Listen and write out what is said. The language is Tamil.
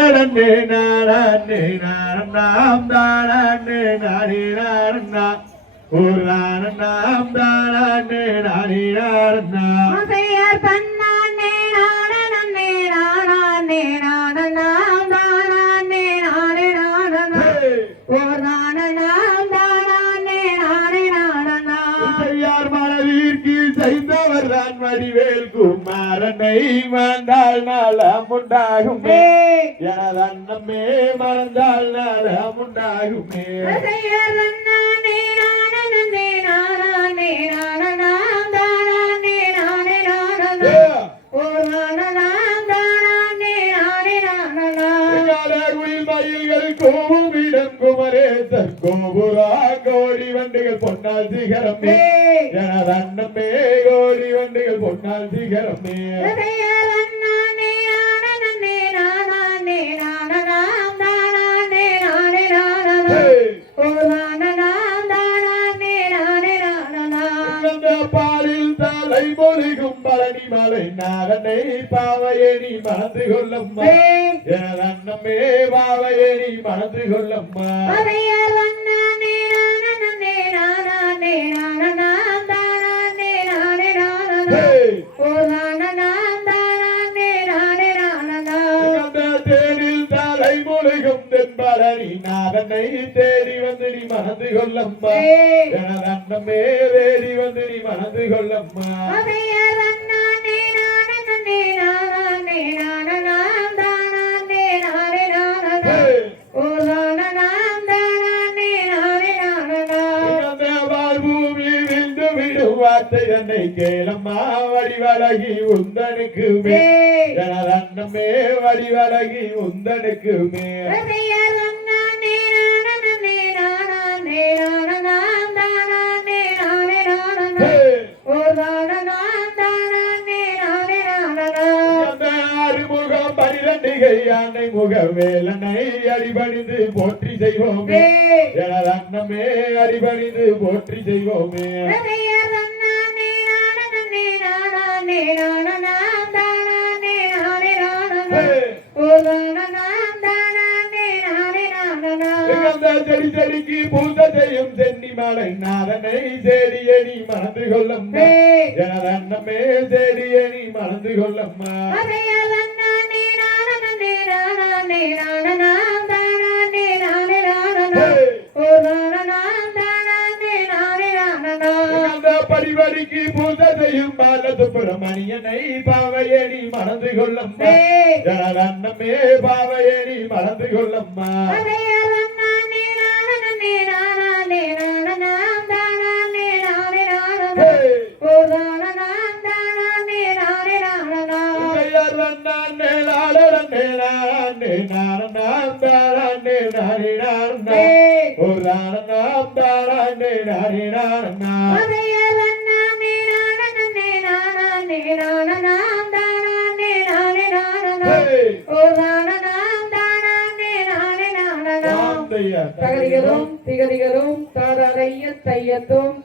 நாடே நாடே நாம் தானே நாடி நாடா ஒரு நாம் தானே நாடி நாடா பெரியார் பண்ணானே நாடனே நாடனே நாடனாம் தானே நாடே நாடனா ஒரு நாடனாம் தானே நாடே நாடனா பெரியார் மனதிற்கு செய்தவர் தான் வடிவேல் குமாரனை மறந்தால் நலம் உண்டாகுமே எனது அண்ணமே மறந்தால் நலம் உண்டாகுமே கோவிடம் குமரேசர் கோபுரா கோடி வண்டிகள் பொன்னால் சிகரமே எனது அண்ணமே கோடி வண்டிகள் பொன்னால் சிகரமே பாலில் தலை மொழிகும் பழனி மலை நாகனை பாவையணி மணந்து கொள்ளம்மா எனது அண்ணமே பாவையணி மணந்து கொள்ளம்மா தென்பழனி நாகனை தேடி வந்து நீ மணந்து கொள்ளம்மா எனது அண்ணமே தேடி வந்து நீ மணந்து கொள்ளம்மா வார்த்தை என்னை கேளம்மா வடிவழகி உந்தனுக்குமே எனது அண்ணமே வடிவழகி உந்தனுக்குமே ஆறுமுகம் 12 யானை முக வேலனை அடிபணிந்து போற்றி செய்வோமே எனது அண்ணமே அடிபணிந்து போற்றி செய்வோமே செடி செடிக்கு பூஜை செய்யும் சென்னி மலை நாதனை தேடியணி மணந்து கொள்ளம்மா எனது அண்ணமே தேடியணி மணந்து கொள்ளம்மா படிவடிக்கு பூஜை செய்யும் பால சுப்பிரமணியனை பாவையணி மணந்து கொள்ளம்மா எனது அண்ணமே பாவையணி மணந்து கொள்ளம்மா தகதிகளும் திகதிகளும் தாரைய தையத்தும்